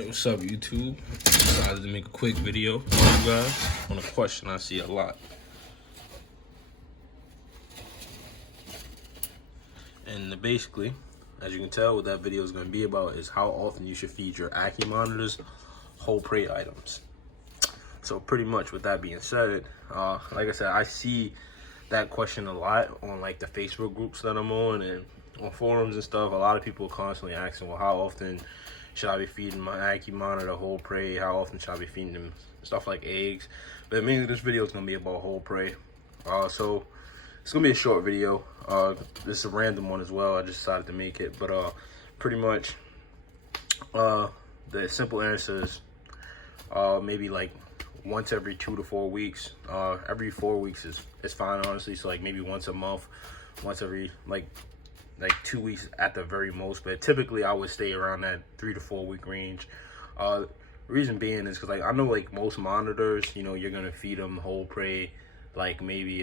Alright, what's up YouTube? Decided to make a quick video for you guys on a question I see a lot. And basically, as you can tell, what that video is going to be about is how often you should feed your Ackie Monitors whole prey items. So pretty much with that being said, like I said, I see that question a lot on like the Facebook groups that I'm on and on forums and stuff. A lot of people are constantly asking, well, how often should I be feeding my Ackie Monitor whole prey? How often should I be feeding them stuff like eggs? But mainly this video is going to be about whole prey. So it's going to be a short video. This is a random one as well. I just decided to make it. But pretty much the simple answer is maybe like once every 2 to 4 weeks. Every 4 weeks is fine, honestly. So like maybe once a month, once every like 2 weeks at the very most, but typically I would stay around that 3 to 4 week range. Reason being is because like I know like most monitors, you know, you're gonna feed them whole prey like maybe you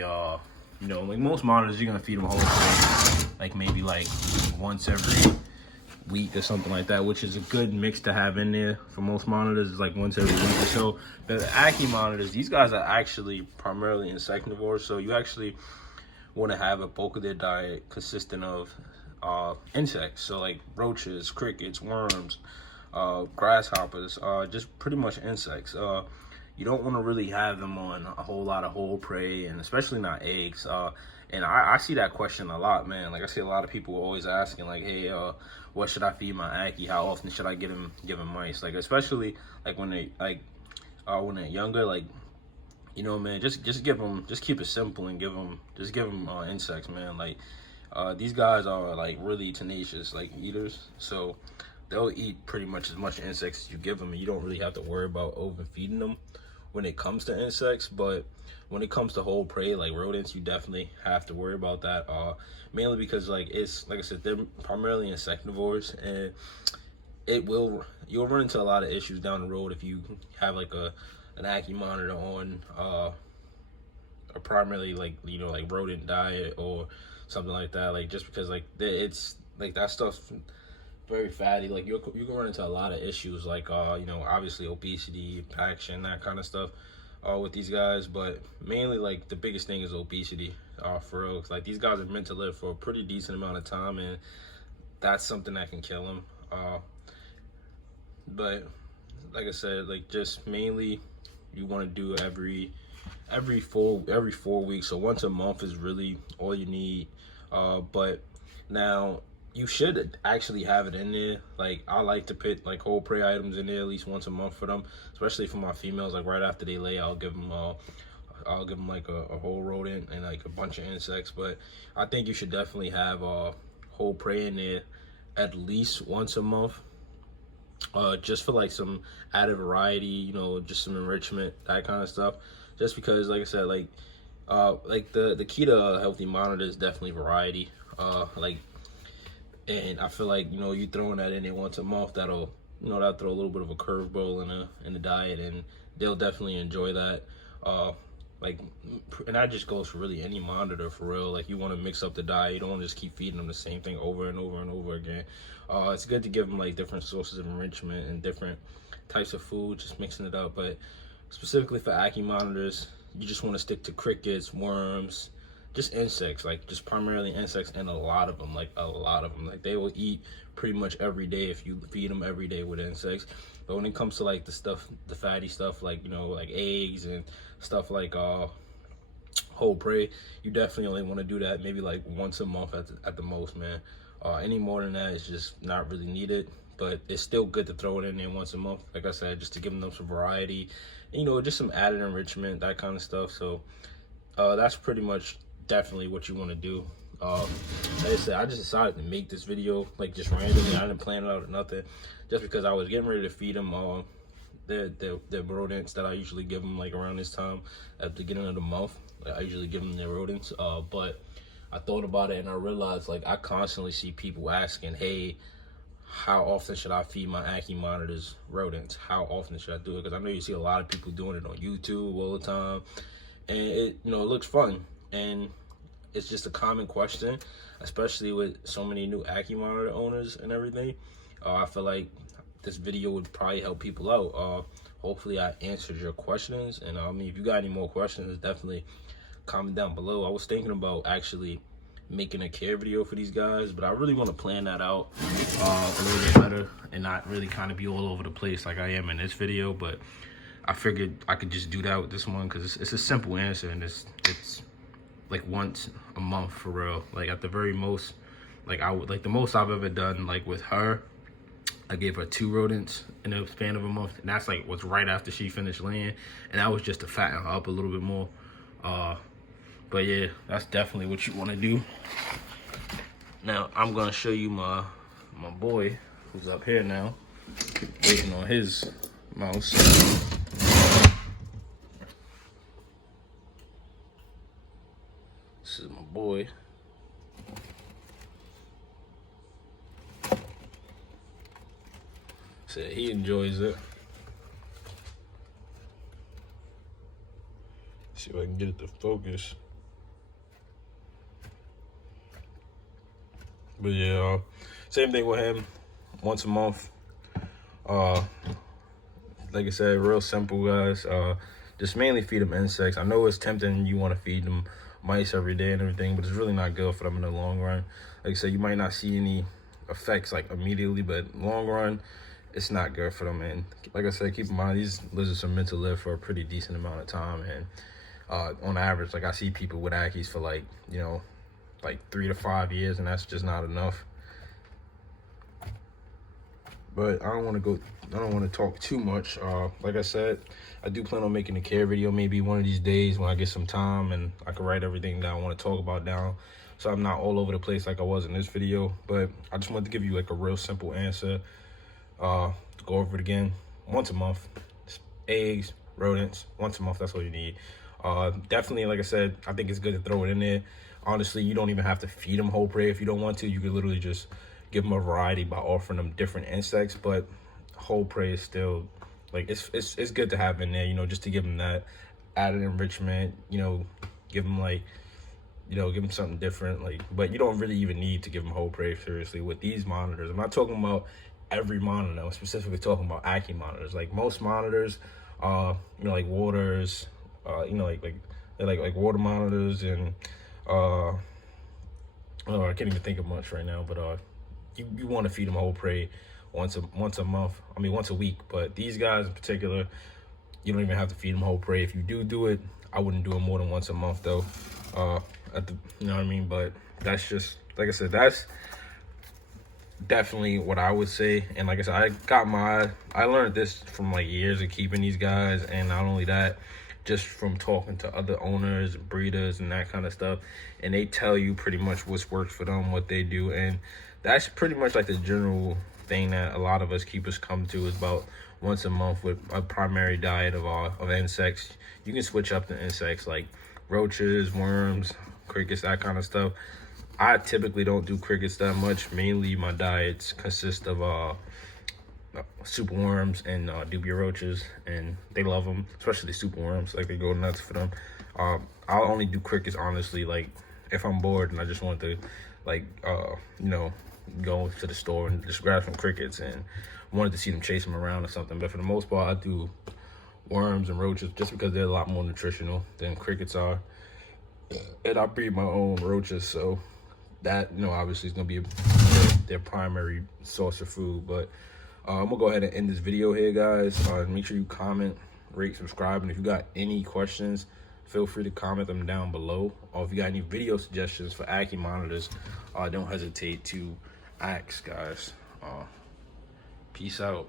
know, like most monitors you're gonna feed them whole prey like maybe like once every week or something like that, which is a good mix to have in there for most monitors. Is like once every week or so. The Ackie Monitors, these guys are actually primarily insectivores, so you actually want to have a bulk of their diet consisting of insects, so like roaches, crickets, worms, grasshoppers, just pretty much insects. You don't want to really have them on a whole lot of whole prey, and especially not eggs. And I see that question a lot, man. Like I see a lot of people always asking like, hey, what should I feed my Ackie? How often should I give them mice? Like especially like when they're younger, like, you know, man, just give them, just keep it simple and give them insects, man. Like these guys are like really tenacious, like eaters, so they'll eat pretty much as much insects as you give them, and you don't really have to worry about overfeeding them when it comes to insects. But when it comes to whole prey like rodents, you definitely have to worry about that, mainly because like it's like I said, they're primarily insectivores, and you'll run into a lot of issues down the road if you have like an Ackie Monitor on a primarily like, you know, like rodent diet or something like that. Like just because like it's like that stuff's very fatty, like you can run into a lot of issues like you know, obviously obesity, impaction, that kind of stuff with these guys. But mainly like the biggest thing is obesity, for real. Like these guys are meant to live for a pretty decent amount of time, and that's something that can kill them. But like I said, like just mainly you want to do every 4 weeks, so once a month is really all you need. But now you should actually have it in there. Like I like to put like whole prey items in there at least once a month for them, especially for my females. Like right after they lay, I'll give them like a whole rodent and like a bunch of insects. But I think you should definitely have whole prey in there at least once a month, just for like some added variety, you know, just some enrichment, that kind of stuff. Just because, like I said, like the key to a healthy monitor is definitely variety. And I feel like, you know, you throwing that in there once a month, that'll throw a little bit of a curveball in the diet, and they'll definitely enjoy that. And that just goes for really any monitor, for real. Like you want to mix up the diet. You don't want to just keep feeding them the same thing over and over and over again. It's good to give them like different sources of enrichment and different types of food, just mixing it up. But specifically for Ackie Monitors, you just want to stick to crickets, worms, just insects, like just primarily insects, and a lot of them. Like they will eat pretty much every day if you feed them every day with insects. But when it comes to like the fatty stuff, like, you know, like eggs and stuff like whole prey, you definitely only want to do that maybe like once a month at the most, man. Any more than that is just not really needed. But it's still good to throw it in there once a month, like I said, just to give them some variety, you know, just some added enrichment, that kind of stuff. So that's pretty much definitely what you want to do. Like I said, I just decided to make this video like just randomly. I didn't plan it out or nothing, just because I was getting ready to feed them the rodents that I usually give them like around this time at the beginning of the month. I usually give them their rodents, but I thought about it and I realized like I constantly see people asking, hey, how often should I feed my Ackie Monitors rodents? How often should I do it? Because I know you see a lot of people doing it on YouTube all the time, and it, you know, it looks fun, and it's just a common question, especially with so many new Ackie Monitor owners and everything. I feel like this video would probably help people out. Hopefully I answered your questions, and I mean, if you got any more questions, definitely comment down below. I was thinking about actually making a care video for these guys, but I really want to plan that out a little bit better and not really kind of be all over the place like I am in this video. But I figured I could just do that with this one because it's a simple answer, and it's like once a month for real. Like at the very most, like the most I've ever done like with her, I gave her 2 rodents in the span of a month, and that's like was right after she finished laying, and that was just to fatten her up a little bit more. But yeah, that's definitely what you want to do. Now I'm gonna show you my boy who's up here now, waiting on his mouse. This is my boy. Said he enjoys it. See if I can get it to focus. But yeah, same thing with him. Once a month. Like I said, real simple, guys. Just mainly feed them insects. I know it's tempting, you want to feed them mice every day and everything, but it's really not good for them in the long run. Like I said, you might not see any effects like immediately, but long run, it's not good for them. And like I said, keep in mind, these lizards are meant to live for a pretty decent amount of time. And on average, like I see people with ackies for like, you know, like 3 to 5 years, and that's just not enough. But I don't want to talk too much. Like I said, I do plan on making a care video maybe one of these days when I get some time and I can write everything that I want to talk about down, so I'm not all over the place like I was in this video. But I just wanted to give you like a real simple answer. To go over it again, once a month. Eggs, rodents, once a month, that's all you need. Definitely, like I said, I think it's good to throw it in there. Honestly, you don't even have to feed them whole prey if you don't want to. You could literally just give them a variety by offering them different insects, but whole prey is still like it's good to have in there, you know, just to give them that added enrichment, you know, give them like, you know, give them something different. Like, but you don't really even need to give them whole prey, seriously, with these monitors. I'm not talking about every monitor, I'm specifically talking about Ackie monitors. Like most monitors, you know, like waters, you know, like water monitors, and oh, I can't even think of much right now, but you want to feed them whole prey once a month. I mean once a week. But these guys in particular, you don't even have to feed them whole prey. If you do it, I wouldn't do it more than once a month though. You know what I mean? But that's just, like I said, that's definitely what I would say. And like I said, I learned this from like years of keeping these guys, and not only that, just from talking to other owners, breeders, and that kind of stuff. And they tell you pretty much what's works for them, what they do. And that's pretty much like the general thing that a lot of us keepers come to, is about once a month with a primary diet of insects. You can switch up the insects like roaches, worms, crickets, that kind of stuff. I typically don't do crickets that much. Mainly my diets consist of super worms and dubia roaches, and they love them, especially super worms. Like, they go nuts for them. I'll only do crickets, honestly, like if I'm bored and I just want to, like, you know, go to the store and just grab some crickets and wanted to see them chase them around or something. But for the most part, I do worms and roaches just because they're a lot more nutritional than crickets are. And I breed my own roaches, so that, you know, obviously is gonna be their primary source of food. But I'm gonna go ahead and end this video here, guys. Make sure you comment, rate, subscribe, and if you got any questions, feel free to comment them down below. Or if you got any video suggestions for Ackie monitors, don't hesitate to ask, guys. Peace out.